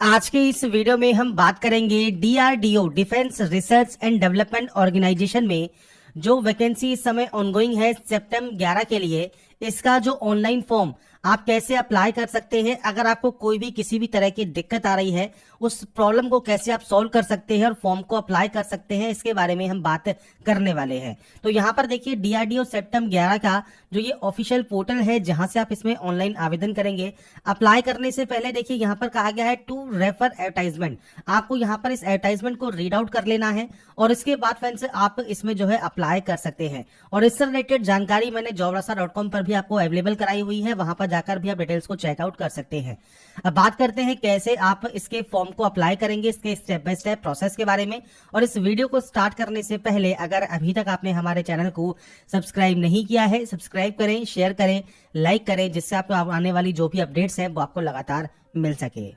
आज के इस वीडियो में हम बात करेंगे DRDO defence research and development organisation में जो वैकेंसी इस समय ऑनगोइंग है सितंबर 11 के लिए। इसका जो ऑनलाइन फॉर्म आप कैसे अप्लाई कर सकते हैं, अगर आपको कोई भी किसी भी तरह की दिक्कत आ रही है उस प्रॉब्लम को कैसे आप सॉल्व कर सकते हैं और फॉर्म को अप्लाई कर सकते हैं, इसके बारे में हम बात करने वाले हैं। तो यहाँ पर देखिए डीआरडीओ सितंबर 11 का जो ये ऑफिशियल पोर्टल है जहां से आप इसमें ऑनलाइन आवेदन करेंगे। अप्लाई करने से पहले देखिए यहाँ पर कहा गया है टू रेफर एडवर्टाइजमेंट। आपको यहाँ पर इस एडवर्टाइजमेंट को रीड आउट कर लेना है और इसके बाद फ्रेंड्स आप इसमें जो है अप्लाई कर सकते हैं। और इससे रिलेटेड जानकारी मैंने jobrasa.com पर भी आपको अवेलेबल कराई हुई है, वहां पर जाकर भी आप डिटेल्स को चेकआउट कर सकते हैं। अब बात करते हैं कैसे आप इसके फॉर्म को अप्लाई करेंगे, इसके स्टेप बाय स्टेप प्रोसेस के बारे में। और इस वीडियो को स्टार्ट करने से पहले अगर अभी तक आपने हमारे चैनल को सब्सक्राइब नहीं किया है, सब्सक्राइब करें, शेयर करें, लाइक करें, जिससे आपको आने वाली जो भी अपडेट्स हैं वो आपको लगातार मिल सके।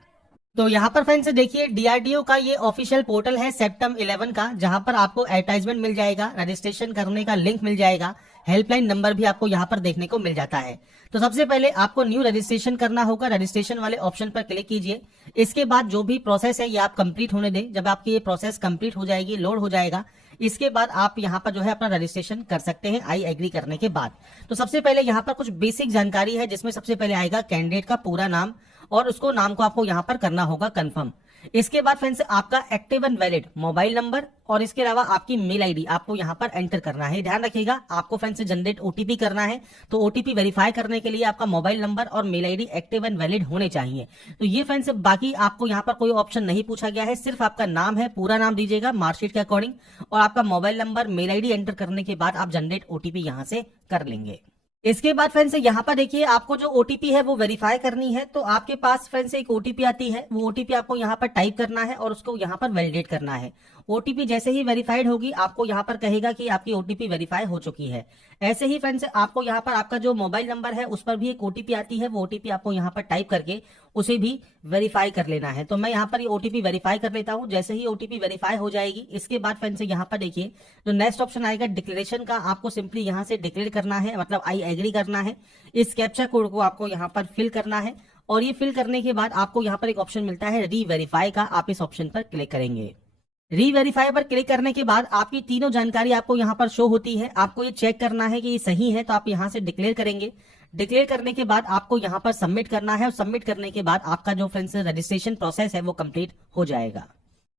तो यहाँ पर फ्रेंड्स देखिए डीआरडीओ का ये ऑफिशियल पोर्टल है सितंबर 11 का, जहां पर आपको एडवर्टाइजमेंट मिल जाएगा, रजिस्ट्रेशन करने का लिंक मिल जाएगा, हेल्पलाइन नंबर भी आपको यहाँ पर देखने को मिल जाता है। तो सबसे पहले आपको न्यू रजिस्ट्रेशन करना होगा, रजिस्ट्रेशन वाले ऑप्शन पर क्लिक कीजिए। इसके बाद जो भी प्रोसेस है ये आप कंप्लीट होने दें। जब आपकी ये प्रोसेस कंप्लीट हो जाएगी, लोड हो जाएगा, इसके बाद आप यहाँ पर जो है अपना रजिस्ट्रेशन कर सकते हैं आई एग्री करने के बाद। तो सबसे पहले यहाँ पर कुछ बेसिक जानकारी है, जिसमें सबसे पहले आएगा कैंडिडेट का पूरा नाम और उसको नाम को आपको यहाँ पर करना होगा कंफर्म। इसके बाद फ्रेंड्स आपका active and valid mobile number और इसके अलावा आपकी मेल आईडी आपको यहाँ पर एंटर करना है। ध्यान रखिएगा आपको फ्रेंड्स जनरेट ओटीपी करना है, तो ओटीपी वेरीफाई करने के लिए आपका मोबाइल नंबर और mail ID active and valid होने चाहिए। तो ये फ्रेंड्स बाकी आपको यहाँ पर कोई ऑप्शन नहीं पूछा गया है, सिर्फ आपका नाम है, पूरा नाम दीजिएगा मार्कशीट के अकॉर्डिंग, और आपका mobile number mail ID enter करने के बाद आप जनरेट ओटीपी यहाँ से कर लेंगे। इसके बाद फ्रेंड्स यहाँ पर देखिए आपको जो ओटीपी है वो वेरीफाई करनी है। तो आपके पास फ्रेंड्स एक ओटीपी आती है, वो ओटीपी आपको यहाँ पर टाइप करना है और उसको यहाँ पर वैलिडेट करना है। ओटीपी जैसे ही वेरीफाइड होगी आपको यहाँ पर कहेगा कि आपकी ओटीपी वेरीफाई हो चुकी है। ऐसे ही फ्रेंड्स आपको यहाँ पर आपका जो मोबाइल नंबर है उस पर भी एक ओटीपी आती है, वो ओटीपी आपको यहाँ पर टाइप करके उसे भी वेरीफाई कर लेना है। तो मैं यहाँ पर ये ओटीपी वेरीफाई कर लेता हूँ। जैसे ही ओटीपी वेरीफाई हो जाएगी इसके बाद फ्रेंड्स यहाँ पर देखिए जो नेक्स्ट ऑप्शन आएगा डिक्लेरेशन का, आपको सिंपली यहाँ से डिक्लेयर करना है, मतलब आई एग्री करना है। इस कैप्चा कोड को आपको यहाँ पर फिल करना है और ये फिल करने के बाद आपको यहाँ पर एक ऑप्शन मिलता है री वेरीफाई का, आप इस ऑप्शन पर क्लिक करेंगे। री वेरीफाई पर क्लिक करने के बाद आपकी तीनों जानकारी आपको यहाँ पर शो होती है। आपको ये चेक करना है कि ये सही है, तो आप यहाँ से डिक्लेयर करेंगे। डिक्लेयर करने के बाद आपको यहाँ पर सबमिट करना है और सबमिट करने के बाद आपका जो फ्रेंड्स रजिस्ट्रेशन प्रोसेस है वो कंप्लीट हो जाएगा।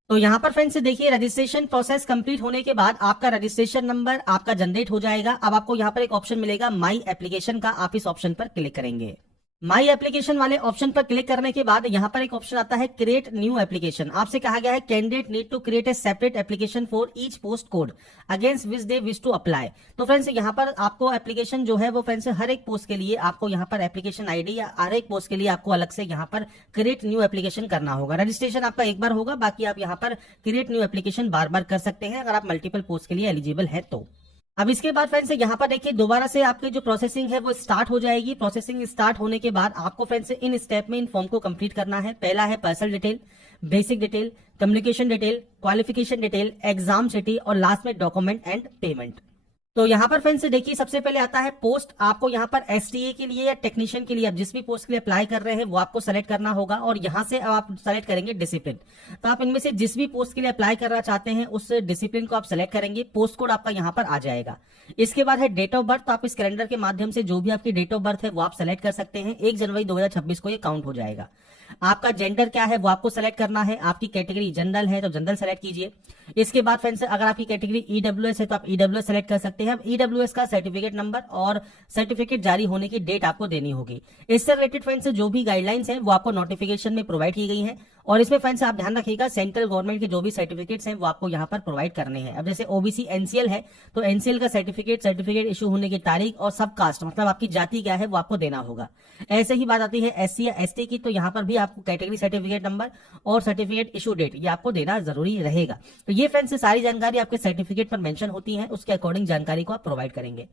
तो यहाँ पर फ्रेंड्स देखिए रजिस्ट्रेशन प्रोसेस कंप्लीट होने के बाद आपका रजिस्ट्रेशन नंबर आपका जनरेट हो जाएगा। अब आपको यहाँ पर एक ऑप्शन मिलेगा माई एप्लीकेशन का, आप इस ऑप्शन पर क्लिक करेंगे। माई एप्लीकेशन वाले ऑप्शन पर क्लिक करने के बाद यहाँ पर एक ऑप्शन आता है क्रिएट न्यू एप्लीकेशन। आपसे कहा गया है candidate need to create a separate application for each post code against which they wish to apply. तो फ्रेंड्स यहाँ पर आपको एप्लीकेशन जो है वो फ्रेंड्स हर एक पोस्ट के लिए आपको यहाँ पर एप्लीकेशन आईडी या हर एक पोस्ट के लिए आपको अलग से यहाँ पर क्रिएट न्यू एप्लीकेशन करना होगा। रजिस्ट्रेशन आपका एक बार होगा, बाकी आप यहाँ पर क्रिएट न्यू एप्लीकेशन बार बार कर सकते हैं अगर आप मल्टीपल पोस्ट के लिए एलिजिबल है तो। अब इसके बाद फ्रेंड्स यहाँ पर देखिए दोबारा से आपकी जो प्रोसेसिंग है वो स्टार्ट हो जाएगी। प्रोसेसिंग स्टार्ट होने के बाद आपको फ्रेंड्स इन स्टेप में इन फॉर्म को कंप्लीट करना है। पहला है personal detail, basic detail, communication detail, qualification detail, exam city और लास्ट में डॉक्यूमेंट एंड पेमेंट। तो यहाँ पर फ्रेंड्स देखिए सबसे पहले आता है पोस्ट। आपको यहाँ पर एसटीए के लिए या टेक्नीशियन के लिए आप जिस भी पोस्ट के लिए अप्लाई कर रहे हैं वो आपको सेलेक्ट करना होगा और यहाँ से आप सेलेक्ट करेंगे डिसिप्लिन। तो आप इनमें से जिस भी पोस्ट के लिए अप्लाई करना चाहते हैं उस डिसिप्लिन को आप सेलेक्ट करेंगे। पोस्ट कोड आपका यहाँ पर आ जाएगा। इसके बाद है डेट ऑफ बर्थ। तो आप इस कैलेंडर के माध्यम से जो भी आपकी डेट ऑफ बर्थ है वो आप सेलेक्ट कर सकते हैं। 1 जनवरी 2026 को ये काउंट हो जाएगा। आपका जेंडर क्या है वो आपको सेलेक्ट करना है। आपकी कैटेगरी जनरल है तो जनरल सेलेक्ट कीजिए। इसके बाद फ्रेंड्स अगर आपकी कैटेगरी ईडब्ल्यूएस है तो आप ईडब्ल्यूएस सेलेक्ट कर सकते हैं। ईडब्ल्यूएस का सर्टिफिकेट नंबर और सर्टिफिकेट जारी होने की डेट आपको देनी होगी। इससे रिलेटेड फ्रेंड्स जो भी गाइडलाइंस है वो आपको नोटिफिकेशन में प्रोवाइड की गई है और इसमें फ्रेंड्स आप ध्यान रखिएगा सेंट्रल गवर्नमेंट के जो भी सर्टिफिकेट्स हैं वो आपको यहाँ पर प्रोवाइड करने हैं। अब जैसे ओबीसी एनसीएल है तो एनसीएल का सर्टिफिकेट इशू होने की तारीख और सब कास्ट मतलब आपकी जाति क्या है वो आपको देना होगा। ऐसे ही बात आती है एससी या एसटी की, तो यहाँ पर भी आपको कैटेगरी सर्टिफिकेट नंबर और सर्टिफिकेट इशू डेट ये आपको देना जरूरी रहेगा। तो ये फ्रेंड्स सारी जानकारी आपके सर्टिफिकेट पर मेंशन होती है, उसके अकॉर्डिंग जानकारी को आप प्रोवाइड करेंगे।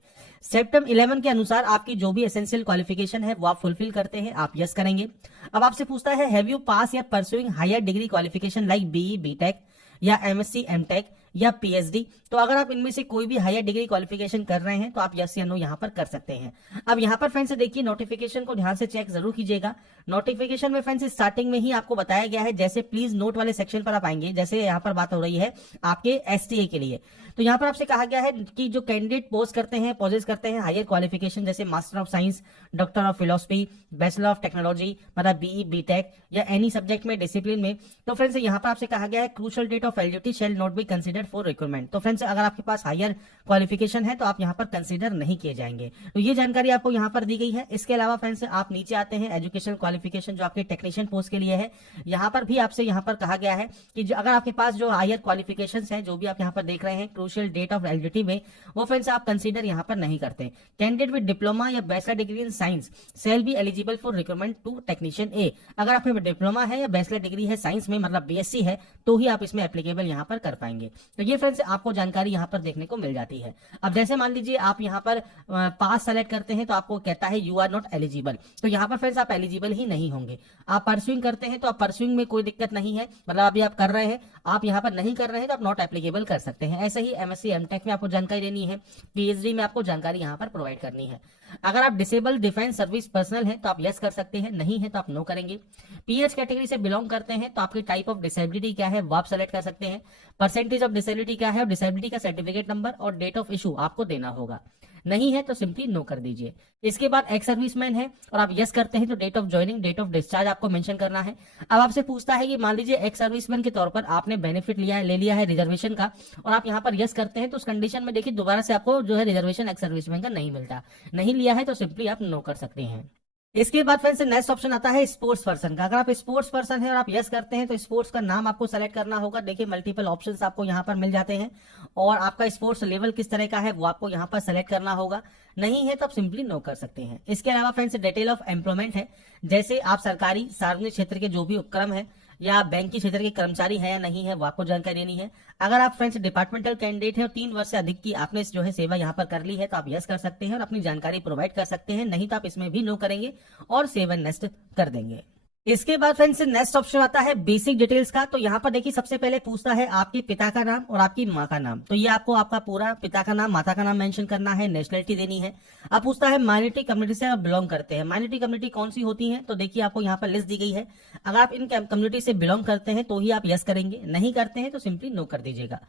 सितंबर 11 के अनुसार आपकी जो भी एसेंशियल क्वालिफिकेशन है वो आप फुलफिल करते हैं, आप यस करेंगे। अब आपसे पूछता है हैव यू पास या pursuing higher degree qualification like BE BTech या एमएससी एमटेक या पीएचडी। तो अगर आप इनमें से कोई भी हायर डिग्री क्वालिफिकेशन कर रहे हैं तो आप यस या नो यहाँ पर कर सकते हैं। अब यहाँ पर फ्रेंड्स देखिए नोटिफिकेशन को ध्यान से चेक जरूर कीजिएगा। नोटिफिकेशन में फ्रेंड्स स्टार्टिंग में ही आपको बताया गया है, जैसे प्लीज नोट वाले सेक्शन पर आप आएंगे, जैसे यहाँ पर बात हो रही है आपके एसटीए के लिए, तो यहाँ पर आपसे कहा गया है कि जो कैंडिडेट पोस्ट करते हैं, पोजेस करते हैं हायर क्वालिफिकेशन जैसे master of science, doctor of philosophy, bachelor of technology, मतलब बीई, बीटेक या एनी सब्जेक्ट में, डिसिप्लिन में, तो फ्रेंड्स यहाँ पर आपसे कहा गया है crucial date of eligibility shall not be considered for recruitment. तो फ्रेंड्स अगर आपके पास हायर क्वालिफिकेशन है तो आप यहाँ पर कंसीडर नहीं किए जाएंगे। तो ये जानकारी आपको यहाँ पर दी गई है। इसके अलावा फ्रेंड्स आप नीचे आते हैं, एजुकेशनल क्वालिफिकेशन जो आपके टेक्नीशियन पोस्ट के लिए है, यहाँ पर भी आपसे यहाँ पर कहा गया है कि अगर आपके पास जो हायर क्वालिफिकेशन है, जो भी आप यहाँ पर देख रहे हैं क्रूशियल डेट ऑफ एलिजिबिलिटी में, वो फ्रेंड्स आप कंसीडर यहाँ पर नहीं करते। कैंडिडेट विद डिप्लोमा या bachelor degree in science shall be eligible for recruitment to technician A. अगर आप में डिप्लोमा है या बैचलर डिग्री है साइंस में, मतलब बीएससी है, तो ही आप इसमें एप्लीकेबल यहाँ पर कर पाएंगे। तो ये फ्रेंड्स आपको जानकारी यहाँ पर देखने को मिल जाती है। अब जैसे मान लीजिए आप यहाँ पर पास सेलेक्ट करते हैं तो आपको कहता है यू आर नॉट एलिजिबल, तो यहाँ पर फ्रेंड्स आप एलिजिबल ही नहीं होंगे। आप परस्यूइंग करते हैं तो आप परस्यूइंग में कोई दिक्कत नहीं है, मतलब अभी आप कर रहे हैं, आप यहाँ पर नहीं कर रहे हैं तो आप नॉट एप्लीकेबल कर सकते हैं। ऐसे ही एमएससी एमटेक में आपको जानकारी देनी है, पीएचडी में आपको जानकारी यहाँ पर प्रोवाइड करनी है। अगर आप डिसेबल डिफेंस सर्विस पर्सनल है तो आप यस कर सकते हैं, नहीं है तो आप नो करेंगे। पीएच कैटेगरी से बिलोंग करते हैं तो आपकी टाइप ऑफ डिसेबिलिटी क्या है वो आप सेलेक्ट कर सकते हैं। परसेंटेज ऑफ डिसेबिलिटी क्या है और डिसेबिलिटी का सर्टिफिकेट नंबर और डेट ऑफ इशू आपको देना होगा। नहीं है तो सिंपली नो कर दीजिए। इसके बाद एक्स सर्विसमैन है और आप यस करते हैं तो date of joining, date of discharge आपको मेंशन करना है। अब आपसे पूछता है कि मान लीजिए एक्स सर्विसमैन के तौर पर आपने बेनिफिट ले लिया है रिजर्वेशन का, और आप यहाँ पर यस करते हैं तो उस कंडीशन में देखिए दोबारा से आपको जो है रिजर्वेशन एक्स सर्विसमैन का नहीं मिलता। नहीं लिया है तो सिंपली आप नो कर सकते हैं। इसके बाद फ्रेंड्स नेक्स्ट ऑप्शन आता है स्पोर्ट्स पर्सन का। अगर आप स्पोर्ट्स पर्सन है और आप यस करते हैं तो स्पोर्ट्स का नाम आपको सेलेक्ट करना होगा। देखिए मल्टीपल ऑप्शंस आपको यहाँ पर मिल जाते हैं और आपका स्पोर्ट्स लेवल किस तरह का है वो आपको यहाँ पर सेलेक्ट करना होगा। नहीं है तो आप सिंपली नो कर सकते हैं। इसके अलावा फ्रेंड्स डिटेल ऑफ एम्प्लॉयमेंट है, जैसे आप सरकारी सार्वजनिक क्षेत्र के जो भी उपक्रम है या बैंक के क्षेत्र के कर्मचारी है या नहीं है वो आपको जानकारी देनी है। अगर आप फ्रेंड्स डिपार्टमेंटल कैंडिडेट है और 3 वर्ष से अधिक की आपने जो है सेवा यहाँ पर कर ली है तो आप यस कर सकते हैं और अपनी जानकारी प्रोवाइड कर सकते हैं। नहीं तो आप इसमें भी नो करेंगे और सेव एंड नेक्स्ट कर देंगे। इसके बाद फ्रेंड्स नेक्स्ट ऑप्शन आता है बेसिक डिटेल्स का। तो यहाँ पर देखिए सबसे पहले पूछता है आपके पिता का नाम और आपकी माँ का नाम। तो ये आपको आपका पूरा पिता का नाम, माता का नाम मेंशन करना है, नेशनलिटी देनी है। अब पूछता है माइनॉरिटी कम्युनिटी से आप बिलोंग करते हैं। माइनॉरिटी कम्युनिटी कौन सी होती है, तो देखिए आपको यहाँ पर लिस्ट दी गई है। अगर आप इन कम्युनिटी से बिलोंग करते हैं तो ही आप यस करेंगे, नहीं करते हैं तो सिंपली नो कर दीजिएगा।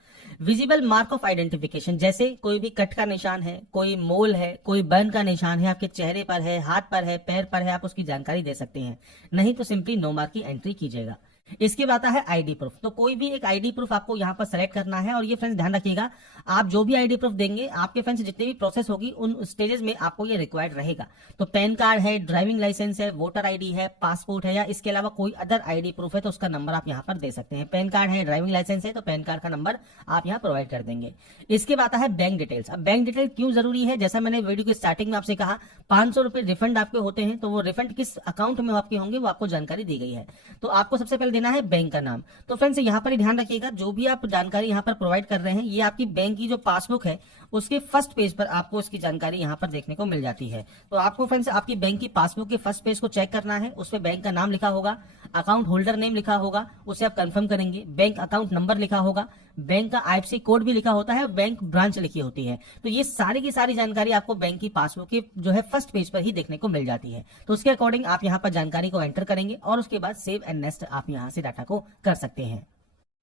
विजिबल मार्क ऑफ आइडेंटिफिकेशन, जैसे कोई भी कट का निशान है, कोई मोल है, कोई बर्न का निशान है, आपके चेहरे पर है, हाथ पर है, पैर पर है, आप उसकी जानकारी दे सकते हैं। नहीं तो सिंपली नो मार्क की एंट्री कीजिएगा। इसके बाद आता है आईडी प्रूफ। तो कोई भी एक आईडी प्रूफ आपको यहाँ पर सेलेक्ट करना है और ये फ्रेंड्स ध्यान रखिएगा, आप जो भी आईडी प्रूफ देंगे आपके फ्रेंड्स जितनी भी प्रोसेस होगी उन स्टेजेस में आपको ये रिक्वायर्ड रहेगा। तो पैन कार्ड है, ड्राइविंग लाइसेंस है, वोटर आईडी है, पासपोर्ट है या इसके अलावा कोई अदर आईडी प्रूफ है तो उसका नंबर आप यहाँ पर दे सकते हैं। पैन कार्ड है, ड्राइविंग लाइसेंस है तो पैन कार्ड का नंबर आप यहाँ प्रोवाइड कर देंगे। इसके बाद आता है बैंक डिटेल्स। अब बैंक डिटेल क्यों जरूरी है, जैसा मैंने वीडियो के स्टार्टिंग में आपसे कहा 500 रुपए रिफंड आपके होते हैं, तो वो रिफंड किस अकाउंट में आपके होंगे वो आपको जानकारी दी गई है। तो आपको सबसे पहले देना है बैंक का नाम। तो फ्रेंड्स यहाँ पर ध्यान रखिएगा, जो भी आप जानकारी यहाँ पर प्रोवाइड कर रहे हैं ये आपकी बैंक की जो पासबुक है उसके फर्स्ट पेज पर आपको इसकी जानकारी यहाँ पर देखने को मिल जाती है। तो आपको फ्रेंड्स आपकी बैंक की पासबुक के फर्स्ट पेज को चेक करना है, उस पर बैंक का नाम लिखा होगा, अकाउंट होल्डर नेम लिखा होगा, उसे आप कंफर्म करेंगे, बैंक अकाउंट नंबर लिखा होगा, बैंक का आईएफएससी कोड भी लिखा होता है और बैंक ब्रांच लिखी होती है। तो ये सारी की सारी जानकारी आपको बैंक की पासबुक के जो है फर्स्ट पेज पर ही देखने को मिल जाती है। तो उसके अकॉर्डिंग आप यहाँ पर जानकारी को एंटर करेंगे और उसके बाद सेव एंड नेक्स्ट आप यहाँ से डाटा को कर सकते हैं।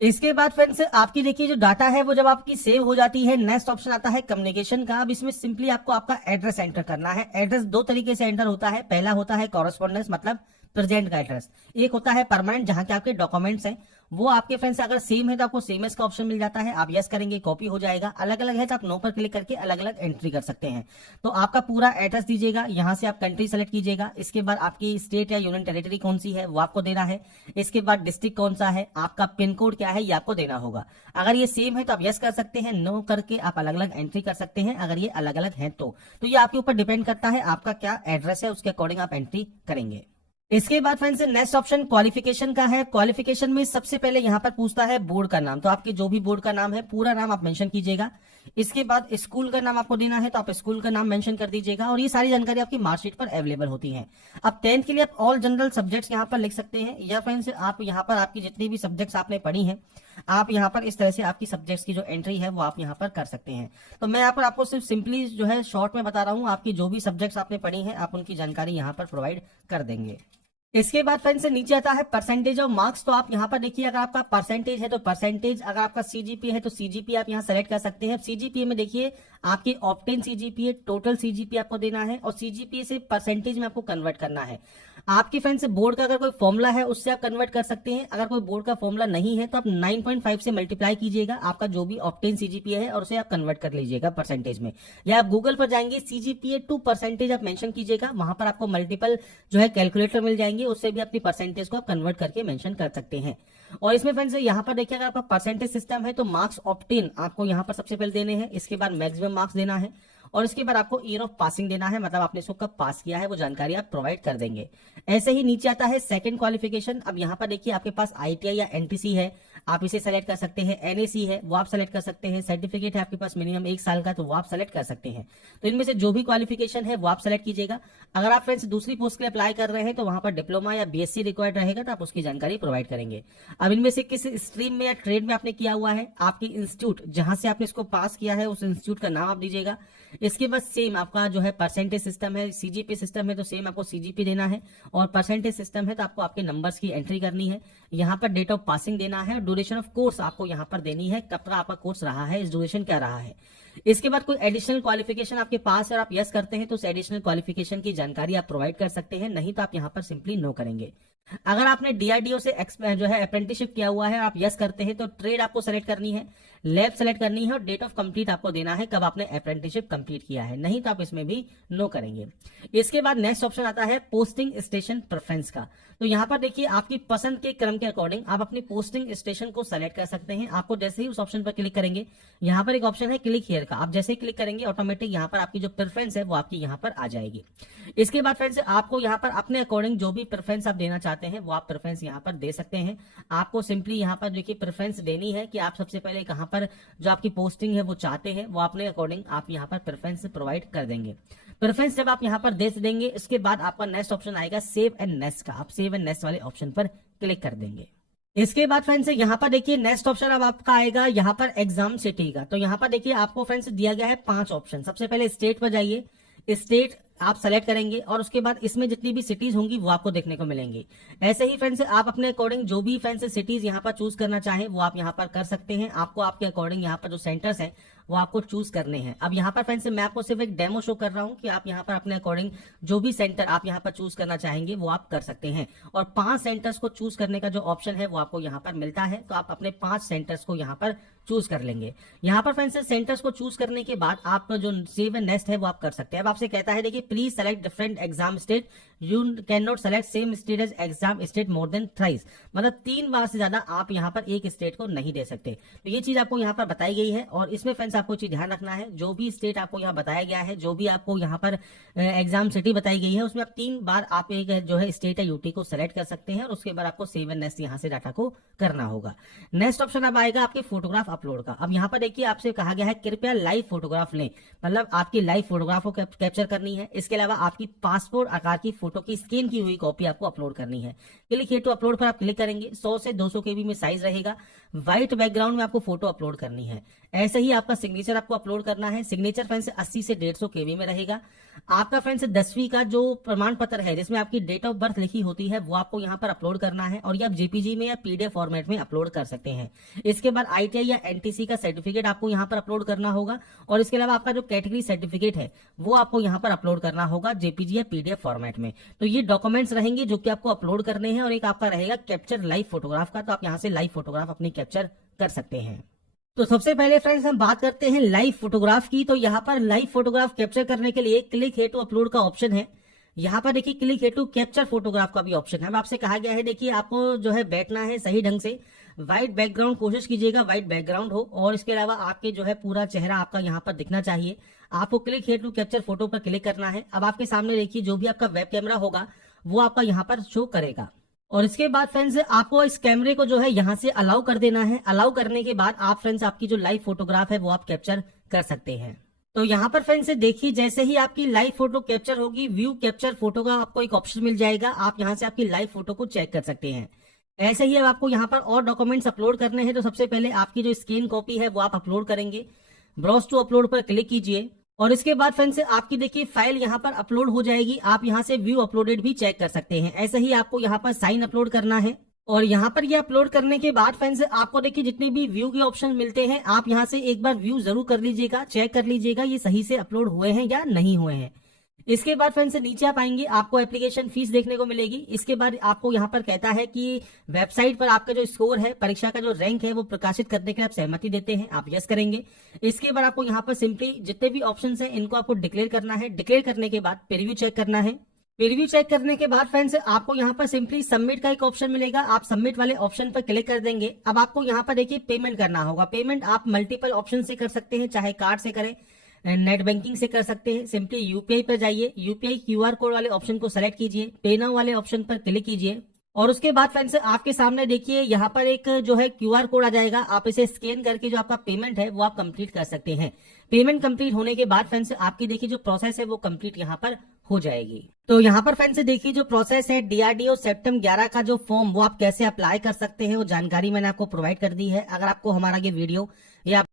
इसके बाद फ्रेंड्स आपकी देखिए जो डाटा है वो जब आपकी सेव हो जाती है, नेक्स्ट ऑप्शन आता है कम्युनिकेशन का। अब इसमें सिंपली आपको आपका एड्रेस एंटर करना है। एड्रेस 2 तरीके से एंटर होता है। पहला होता है कॉरेस्पॉन्डेंस, मतलब प्रेजेंट का एड्रेस। एक होता है परमानेंट, जहां के आपके डॉक्यूमेंट्स हैं वो आपके फ्रेंड्स अगर सेम है तो आपको सेम एज का ऑप्शन मिल जाता है, आप यस करेंगे कॉपी हो जाएगा। अलग अलग है तो आप नो पर क्लिक करके अलग अलग एंट्री कर सकते हैं। तो आपका पूरा एड्रेस दीजिएगा, यहाँ से आप कंट्री सेलेक्ट कीजिएगा। इसके बाद आपकी स्टेट या यूनियन टेरिटरी कौन सी है वो आपको देना है। इसके बाद डिस्ट्रिक्ट कौन सा है, आपका पिन कोड क्या है ये आपको देना होगा। अगर ये सेम है तो आप यस कर सकते हैं, नो करके आप अलग अलग एंट्री कर सकते हैं अगर ये अलग अलग है तो ये आपके ऊपर डिपेंड करता है आपका क्या एड्रेस है, उसके अकॉर्डिंग आप एंट्री करेंगे। इसके बाद फ्रेंड्स नेक्स्ट ऑप्शन क्वालिफिकेशन का है। क्वालिफिकेशन में सबसे पहले यहाँ पर पूछता है बोर्ड का नाम, तो आपके जो भी बोर्ड का नाम है पूरा नाम आप मेंशन कीजिएगा। इसके बाद स्कूल का नाम आपको देना है, तो आप स्कूल का नाम मेंशन कर दीजिएगा, और ये सारी जानकारी आपकी मार्कशीट पर अवेलेबल होती है। अब 10th के लिए आप ऑल जनरल सब्जेक्ट्स यहाँ पर लिख सकते हैं, या फ्रेंड्स आप यहाँ पर आपकी जितनी भी सब्जेक्ट्स आपने पढ़ी हैं आप यहाँ पर इस तरह से आपकी सब्जेक्ट्स की जो एंट्री है वो आप यहाँ पर कर सकते हैं। तो मैं यहाँ पर आपको सिर्फ सिंपली जो है शॉर्ट में बता रहा हूँ, आपकी जो भी सब्जेक्ट्स आपने पढ़ी हैं आप उनकी जानकारी यहाँ पर प्रोवाइड कर देंगे। इसके बाद फ्रेंड्स से नीचे आता है परसेंटेज ऑफ मार्क्स। तो आप यहाँ पर देखिए, अगर आपका परसेंटेज है तो परसेंटेज, अगर आपका सीजीपीए है तो सीजीपीए आप यहाँ सेलेक्ट कर सकते हैं। सीजीपीए में देखिए आपकी ऑप्टेन सीजीपीए, टोटल सीजीपीए आपको देना है, और सीजीपीए से परसेंटेज में आपको कन्वर्ट करना है। आपकी फ्रेंड्स बोर्ड का अगर कोई फॉर्मूला है उससे आप कन्वर्ट कर सकते हैं, अगर कोई बोर्ड का फॉर्मूला नहीं है तो आप 9.5 से मल्टीप्लाई कीजिएगा आपका जो भी ऑप्टेन सीजीपीए है, और उसे आप कन्वर्ट कर लीजिएगा परसेंटेज में। या आप गूगल पर जाएंगे सीजीपीए टू परसेंटेज आप मेंशन कीजिएगा, वहां पर आपको मल्टीपल जो है कैलकुलेटर मिल जाएंगे, उससे भी अपनी परसेंटेज को आप कन्वर्ट करके मेंशन कर सकते हैं। और इसमें फ्रेंड्स यहाँ पर देखिए, अगर आपका परसेंटेज सिस्टम है तो मार्क्स ऑप्टेन आपको यहाँ पर सबसे पहले देने हैं, इसके बाद मैक्सिमम मार्क्स देना है, और इसके बाद आपको ईयर ऑफ पासिंग देना है, मतलब आपने इसको कब पास किया है वो जानकारी आप प्रोवाइड कर देंगे। ऐसे ही नीचे आता है सेकंड क्वालिफिकेशन। अब यहाँ पर देखिए आपके पास आईटीआई या एनटीसी है, आप इसे सेलेक्ट कर सकते हैं। एनएसी है वो आप सेलेक्ट कर सकते हैं। सर्टिफिकेट है आपके पास मिनिमम 1 साल का, तो वो आप सेलेक्ट कर सकते हैं। तो इनमें से जो भी क्वालिफिकेशन है वो आप सेलेक्ट कीजिएगा। अगर आप फ्रेंड्स दूसरी पोस्ट के लिए अप्लाई कर रहे हैं तो वहां पर डिप्लोमा या बीएससी रिक्वायर्ड रहेगा, तो आप उसकी जानकारी प्रोवाइड करेंगे। अब इनमें से किस स्ट्रीम में या ट्रेड में आपने किया हुआ है, आपकी इंस्टीट्यूट जहां से आपने इसको पास किया है उस इंस्टीट्यूट का नाम आप दीजिएगा। इसके बाद सेम आपका जो है परसेंटेज सिस्टम है, सीजीपी सिस्टम है तो सेम आपको सीजीपी देना है, और परसेंटेज सिस्टम है तो आपको आपके नंबर्स की एंट्री करनी है। यहाँ पर डेट ऑफ पासिंग देना है, ड्यूरेशन ऑफ कोर्स आपको यहाँ पर देनी है, कब तक आपका कोर्स रहा है, इस ड्यूरेशन क्या रहा है। इसके बाद कोई एडिशनल क्वालिफिकेशन आपके पास है और आप यस करते हैं तो उस एडिशनल क्वालिफिकेशन की जानकारी आप प्रोवाइड कर सकते हैं, नहीं तो आप यहाँ पर सिंपली नो करेंगे। अगर आपने डीआरडीओ से जो है अप्रेंटिसशिप किया हुआ है, आप यस करते हैं तो ट्रेड आपको सेलेक्ट करनी है, लैब सेलेक्ट करनी है, और डेट ऑफ कंप्लीट आपको देना है कब आपने अप्रेंटिसशिप कंप्लीट किया है, नहीं तो आप इसमें भी नो करेंगे। इसके बाद नेक्स्ट ऑप्शन आता है पोस्टिंग स्टेशन प्रेफरेंस का। तो यहाँ पर देखिए आपकी पसंद के क्रम के अकॉर्डिंग आप अपनी पोस्टिंग स्टेशन को सेलेक्ट कर सकते हैं। आपको जैसे ही उस ऑप्शन पर क्लिक करेंगे, यहाँ पर एक ऑप्शन है क्लिक हियर का, आप जैसे ही क्लिक करेंगे ऑटोमेटिक यहाँ पर आपकी जो प्रेफरेंस है वो आपकी यहाँ पर आ जाएगी। इसके बाद फ्रेंड्स आपको यहाँ पर अपने अकॉर्डिंग जो भी प्रेफरेंस आप देना चाहते हैं वो आप प्रेफरेंस यहाँ पर दे सकते हैं। आपको सिंपली यहाँ पर देखिए प्रेफरेंस देनी है कि आप सबसे पहले कहाँ पर जो आपकी पोस्टिंग है वो चाहते हैं, वो अपने अकॉर्डिंग आप यहाँ पर प्रेफरेंस प्रोवाइड कर देंगे। प्रेफरेंस जब आप यहाँ पर दे देंगे, इसके बाद आपका नेक्स्ट ऑप्शन आएगा सेव एंड नेक्स्ट का, आप सेव एंड नेक्स्ट वाले ऑप्शन पर क्लिक कर देंगे। इसके बाद फ्रेंड्स यहाँ पर देखिए नेक्स्ट ऑप्शन अब आपका आएगा यहाँ पर एग्जाम सिटी का। तो यहाँ पर देखिए आपको फ्रेंड्स दिया गया है 5 ऑप्शन। सबसे पहले स्टेट पर जाइए, स्टेट आप सेलेक्ट करेंगे, और उसके बाद इसमें जितनी भी सिटीज होंगी वो आपको देखने को मिलेंगी। ऐसे ही फ्रेंड्स आप अपने अकॉर्डिंग जो भी फ्रेंड्स सिटीज यहाँ पर चूज करना चाहें वो आप यहाँ पर कर सकते हैं। आपको आपके अकॉर्डिंग यहाँ पर जो सेंटर्स हैं वो आपको चूज करने हैं। अब यहाँ पर फ्रेंड्स मैं आपको सिर्फ एक डेमो शो कर रहा हूँ कि आप यहाँ पर अपने अकॉर्डिंग जो भी सेंटर आप यहाँ पर चूज करना चाहेंगे वो आप कर सकते हैं। और 5 सेंटर्स को चूज करने का जो ऑप्शन है वो आपको यहाँ पर मिलता है, तो आप अपने 5 सेंटर्स को यहाँ पर चूज कर लेंगे। यहाँ पर फ्रेंड्स सेंटर्स को चूज करने के बाद आप जो सेव एंड नेक्स्ट है वो आप कर सकते हैं। अब आपसे कहता है देखिए please select different exam state, you can not select same state as exam state more than thrice, मतलब 3 बार से ज्यादा आप यहाँ पर एक स्टेट को नहीं दे सकते। तो ये चीज आपको यहाँ पर बताई गई है, और इसमें फ्रेंड्स आपको चीज ध्यान रखना है, जो भी स्टेट आपको यहाँ बताया गया है, जो भी आपको यहाँ पर एग्जाम सिटी बताई गई है, उसमें आप 3 बार आप एक जो है स्टेट या यूटी को सेलेक्ट कर सकते हैं, और उसके बाद आपको सेव एंड नेक्स्ट यहाँ से डाटा को करना होगा। नेक्स्ट ऑप्शन अब आएगा आपके फोटोग्राफ अपलोड का। अब यहाँ पर देखिए आपसे कहा गया है कृपया लाइव फोटोग्राफ लें, मतलब आपकी लाइव फोटोग्राफ को कैप्चर करनी है। इसके अलावा आपकी पासपोर्ट आकार की फोटो की स्कैन की हुई कॉपी आपको अपलोड करनी है। क्लिक हियर टू अपलोड पर आप क्लिक करेंगे, 100 से 200 केबी में साइज रहेगा। व्हाइट बैकग्राउंड में आपको फोटो अपलोड करनी है। ऐसे ही आपका सिग्नेचर आपको अपलोड करना है। सिग्नेचर फ्रेंड्स 80 से 150 केबी में रहेगा। आपका फ्रेंड्स 10वीं का जो प्रमाण पत्र है जिसमें आपकी डेट ऑफ बर्थ लिखी होती है वो आपको यहाँ पर अपलोड करना है, और ये आप जेपीजी में या पीडीएफ फॉर्मेट में अपलोड कर सकते हैं। इसके बाद आईटीआई या एनटीसी का सर्टिफिकेट आपको यहाँ पर अपलोड करना होगा, और इसके अलावा आपका जो कैटेगरी सर्टिफिकेट है वो आपको यहाँ पर अपलोड करना होगा जेपीजी या पीडीएफ फॉर्मेट में। तो ये डॉक्यूमेंट्स रहेंगे जो कि आपको अपलोड करने हैं, और एक आपका रहेगा कैप्चर लाइव फोटोग्राफ का, तो आप यहाँ से लाइव फोटोग्राफ अपनी कैप्चर कर सकते हैं। तो सबसे पहले फ्रेंड्स हम बात करते हैं लाइव फोटोग्राफ की। तो यहाँ पर लाइव फोटोग्राफ कैप्चर करने के लिए क्लिक हियर टू अपलोड का ऑप्शन है। यहाँ पर देखिए click here to capture photograph का भी ऑप्शन है। अब आपसे कहा गया है देखिए आपको जो है बैठना है सही ढंग से, व्हाइट बैकग्राउंड कोशिश कीजिएगा व्हाइट बैकग्राउंड हो, और इसके अलावा आपके जो है पूरा चेहरा आपका यहाँ पर दिखना चाहिए। आपको click here to capture photo पर क्लिक करना है। अब आपके सामने देखिए जो भी आपका वेब कैमरा होगा वो आपका यहाँ पर शो करेगा। और इसके बाद फ्रेंड्स आपको इस कैमरे को जो है यहाँ से अलाउ कर देना है। अलाउ करने के बाद आप फ्रेंड्स आपकी जो लाइव फोटोग्राफ है वो आप कैप्चर कर सकते हैं। तो यहाँ पर फ्रेंड्स देखिए, जैसे ही आपकी लाइव फोटो कैप्चर होगी, व्यू कैप्चर फोटो का आपको एक ऑप्शन मिल जाएगा। आप यहाँ से आपकी लाइव फोटो को चेक कर सकते हैं। ऐसे ही अब आपको यहाँ पर और डॉक्यूमेंट्स अपलोड करने हैं। तो सबसे पहले आपकी जो स्कैन कॉपी है वो आप अपलोड करेंगे। ब्राउज टू अपलोड पर क्लिक कीजिए और इसके बाद फ्रेंड्स आपकी देखिए फाइल यहाँ पर अपलोड हो जाएगी। आप यहाँ से व्यू अपलोडेड भी चेक कर सकते हैं। ऐसे ही आपको यहाँ पर साइन अपलोड करना है और यहाँ पर ये अपलोड करने के बाद फ्रेंड्स आपको देखिए जितने भी व्यू के ऑप्शन मिलते हैं, आप यहाँ से एक बार व्यू जरूर कर लीजिएगा, चेक कर लीजिएगा ये सही से अपलोड हुए हैं या नहीं हुए हैं। इसके बाद फ्रेंड्स नीचे आप आएंगे, आपको एप्लीकेशन फीस देखने को मिलेगी। इसके बाद आपको यहाँ पर कहता है कि वेबसाइट पर आपका जो स्कोर है, परीक्षा का जो रैंक है वो प्रकाशित करने के लिए आप सहमति देते हैं, आप यस करेंगे। इसके बाद आपको यहाँ पर सिंपली जितने भी ऑप्शंस हैं इनको आपको डिक्लेयर करना है। डिक्लेयर करने के बाद प्रीव्यू चेक करना है। प्रीव्यू चेक करने के बाद फ्रेंड्स आपको यहाँ पर सिंपली सबमिट का एक ऑप्शन मिलेगा। आप सबमिट वाले ऑप्शन पर क्लिक कर देंगे। अब आपको यहाँ पर देखिए पेमेंट करना होगा। पेमेंट आप मल्टीपल ऑप्शन से कर सकते हैं, चाहे कार्ड से करें, नेट बैंकिंग से कर सकते हैं। सिंपली यूपीआई पर जाइए, यूपीआई क्यूआर कोड वाले ऑप्शन को सेलेक्ट कीजिए, पे नाउ वाले ऑप्शन पर क्लिक कीजिए और उसके बाद फ्रेंड्स आपके सामने देखिए यहाँ पर एक जो है क्यूआर कोड आ जाएगा। आप इसे स्कैन करके जो आपका पेमेंट है वो आप कंप्लीट कर सकते हैं। पेमेंट कंप्लीट होने के बाद फ्रेंड्स आपकी देखिए जो प्रोसेस है वो कंप्लीट यहाँ पर हो जाएगी। तो यहाँ पर फ्रेंड्स देखिए जो प्रोसेस है डीआरडीओ सेप्टेम 11 का जो फॉर्म वो आप कैसे अप्लाई कर सकते हैं वो जानकारी मैंने आपको प्रोवाइड कर दी है। अगर आपको हमारा ये वीडियो या